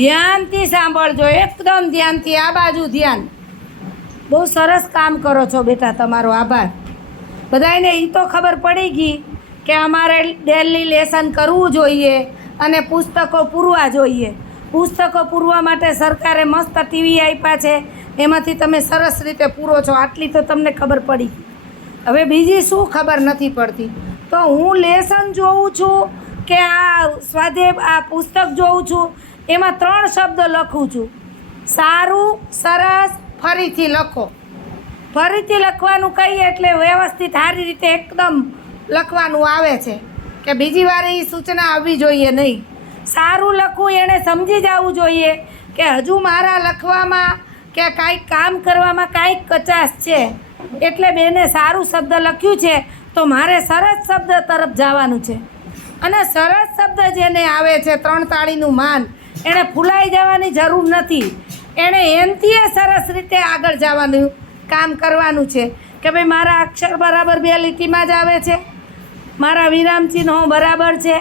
ધ્યાનથી સાંભળજો, એકદમ ધ્યાનથી, આ બાજુ ધ્યાન. બહુ સરસ કામ કરો છો બેટા, તમારો આભાર. બધાને એ તો ખબર પડી ગઈ કે અમારે ડેલી લેસન કરવું જોઈએ અને પુસ્તકો પૂરવા જોઈએ. પુસ્તકો પૂરવા માટે સરકારે મસ્ત ટીવી આપ્યા છે, એમાંથી તમે સરસ રીતે પૂરો છો. આટલી તો તમને ખબર પડી ગઈ. હવે બીજી શું ખબર નથી પડતી. તો હું લેસન જોઉં છું કે આ સ્વાધ્યાય આ પુસ્તક જોઉં છું, એમાં 3 શબ્દ લખું છું: સારું, સરસ, ફરીથી લખો. ફરીથી લખવાનું કહીએ એટલે વ્યવસ્થિત સારી રીતે એકદમ લખવાનું આવે છે કે બીજી વાર એ સૂચના આવવી જોઈએ નહીં. સારું લખવું, એણે સમજી જવું જોઈએ કે હજુ મારા લખવામાં કે કાંઈક કામ કરવામાં કાંઈક કચાશ છે, એટલે બેને સારું શબ્દ લખ્યું છે તો મારે સરસ શબ્દ તરફ જવાનું છે. અને સરસ શબ્દ જેને આવે છે 3 તાળીનું માન, એણે ફૂલાઈ જવાની જરૂર નથી. એણે એનથી સરસ રીતે આગળ જવાનું કામ કરવાનું છે કે ભાઈ મારા અક્ષર બરાબર 2 લીટીમાં જ આવે છે, મારા વિરામ ચિહ્નો બરાબર છે,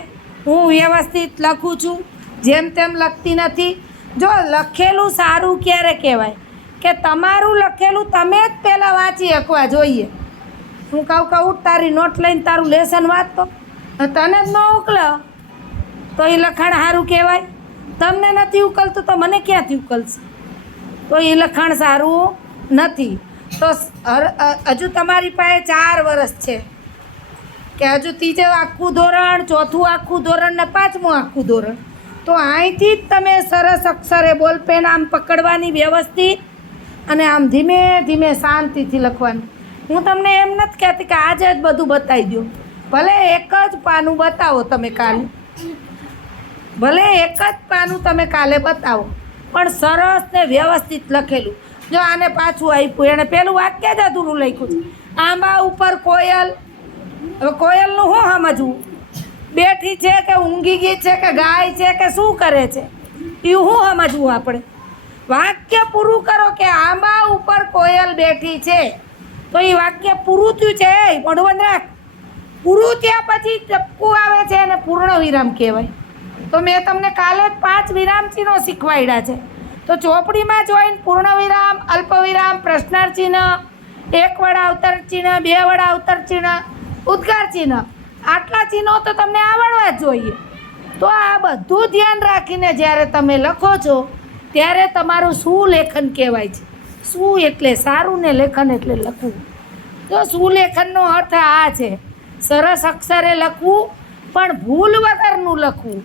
હું વ્યવસ્થિત લખું છું, જેમ તેમ લખતી નથી. જો લખેલું સારું ક્યારે કહેવાય કે તમારું લખેલું તમે જ પહેલાં વાંચી શકવા જોઈએ. હું કહું તારી નોટ લઈને તારું લેસન વાંચતો, તને જ ન ઉકલે તો એ લખાણ સારું કહેવાય? તમને નથી ઉકલતું તો મને ક્યાંથી ઉકલશે? તો એ લખાણ સારું નથી. તો હજુ તમારી પાસે 4 વર્ષ છે કે હજુ 3જું આખું ધોરણ, 4થું આખું ધોરણ ને 5મું આખું ધોરણ. તો અહીંથી જ તમે સરસ અક્ષરે બોલપેન આમ પકડવાની વ્યવસ્થિત, અને આમ ધીમે ધીમે શાંતિથી લખવાનું. હું તમને એમ નથી કહેતી કે આજે જ બધું બતાવી દો, ભલે એક જ પાનું બતાવો તમે કાલે, ભલે એક જ પાનું તમે કાલે બતાવો, પણ સરસ ને વ્યવસ્થિત લખેલું. જો આને પાછું આપ્યું, એણે પેલું વાક્ય જ અધૂરું લખ્યું છે: આંબા ઉપર કોયલ. હવે કોયલનું શું સમજવું? બેઠી છે કે ઊંઘી ગઈ છે કે ગાય છે કે શું કરે છે, એ શું સમજવું આપણે? વાક્ય પૂરું કરો કે આંબા ઉપર કોયલ બેઠી છે, તો એ વાક્ય પૂરું થયું છે. પડવન રાખ. પૂરું થયા પછી ટપકું આવે છે અને પૂર્ણ વિરામ કહેવાય. તો મેં તમને કાલે જ 5 વિરામ ચિહ્નો શીખવાડ્યા છે. તો ચોપડીમાં જોઈને પૂર્ણ વિરામ, અલ્પ વિરામ, પ્રશ્નાર્થ ચિહ્ન, 1 વડા અવતર ચિહ્ન, 2 વડા અવતર ચિહ્ન, ઉદ્ગાર ચિહ્ન, આટલા ચિહ્નો તો તમને આવડવા જ જોઈએ. તો આ બધું ધ્યાન રાખીને જ્યારે તમે લખો છો ત્યારે તમારું સુલેખન કહેવાય છે. શું એટલે સારું ને લેખન એટલે લખવું. તો સુલેખનનો અર્થ આ છે: સરસ અક્ષરે લખવું પણ ભૂલ વગરનું લખવું.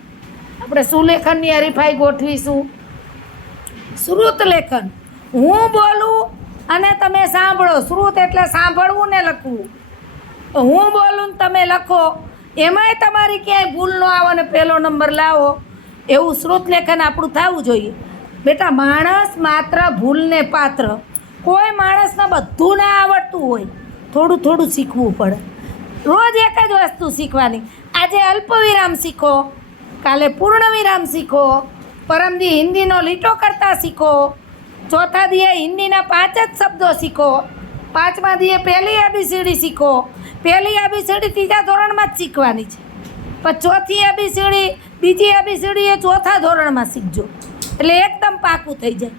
આપણે સુલેખનની હરીફાઈ ગોઠવીશું. શ્રુત લેખન, હું બોલું અને તમે સાંભળો. શ્રુત એટલે સાંભળવું ને લખવું. તો હું બોલું ને તમે લખો, એમાંય તમારી ક્યાંય ભૂલ ન આવે ને પહેલો નંબર લાવો, એવું શ્રુત લેખન આપણું થવું જોઈએ. બેટા, માણસ માત્ર ભૂલને પાત્ર. કોઈ માણસને બધું ના આવડતું હોય, થોડું થોડું શીખવું પડે. રોજ એક જ વસ્તુ શીખવાની. આજે અલ્પ વિરામ શીખો, કાલે પૂર્ણ વિરામ શીખો, પરમદી હિન્દીનો લીટો કરતા શીખો, ચોથા દીએ હિન્દીના 5 જ શબ્દો શીખો, 5મા દીએ પહેલી ABCD શીખો. પહેલી ABCD 3જા ધોરણમાં જ શીખવાની છે, પણ ચોથી ABCD, બીજી ABCD એ 4થા ધોરણમાં શીખજો, એટલે એકદમ પાકું થઈ જાય.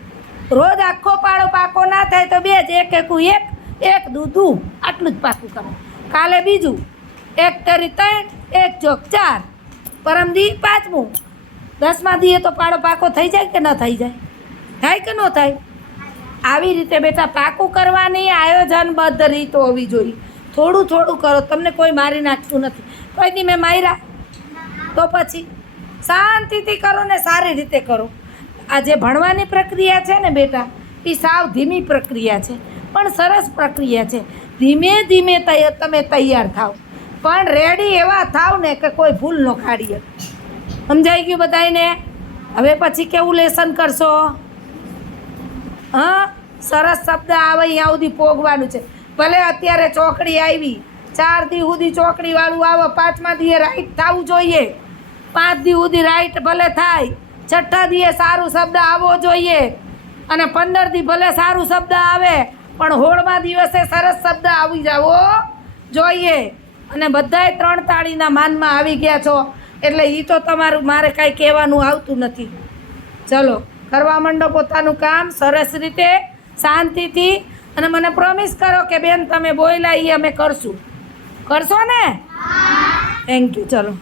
રોજ આખો પાડો પાકો ના થાય તો 2 જ, 1 એકું 1, 1 દુ 2, આટલું જ પાકું કરો. કાલે બીજું 1 તરી 3, 1 ચોક 4, પરમદી 5મું. 10મા દીએ તો પાડો પાકો થઈ જાય કે ન થઈ જાય? થાય કે ન થાય? આવી રીતે બેટા પાકું કરવાની આયોજનબદ્ધ રીત હોવી જોઈએ. થોડું થોડું કરો. તમને કોઈ મારી નાખતું નથી. કોઈ દી મેં માર્યા તો પછી શાંતિથી કરો ને સારી રીતે કરો. આ જે ભણવાની પ્રક્રિયા છે ને બેટા, એ સાવ ધીમી પ્રક્રિયા છે પણ સરસ પ્રક્રિયા છે. ધીમે ધીમે તમે તૈયાર થાવ, પણ રેડી એવા થાવ ને કે કોઈ ભૂલ ન કાઢીએ. સમજાઈ ગયું બધાને? હવે પછી કેવું લેસન કરશો? હા, સરસ શબ્દ આવે અહીંયા સુધી પોગવાનું છે. ભલે અત્યારે ચોકડી આવી, 4 દી સુધી ચોકડીવાળું આવે, 5મા દીએ રાઈટ થવું જોઈએ, 5 દી સુધી રાઈટ ભલે થાય, 6ઠ્ઠા દીએ સારું શબ્દ આવવો જોઈએ, અને 15 દી ભલે સારું શબ્દ આવે પણ 16મા દિવસે સરસ શબ્દ આવી જવો જોઈએ. અને બધાય 3 તાળીના માનમાં આવી ગયા છો, એટલે એ તો તમારું મારે કાંઈ કહેવાનું આવતું નથી. ચલો કરવા માંડો પોતાનું કામ સરસ રીતે, શાંતિથી, અને મને પ્રોમિસ કરો કે બેન તમે બોલ્યા એ અમે કરશું. કરશો ને? Thank you. ચલો.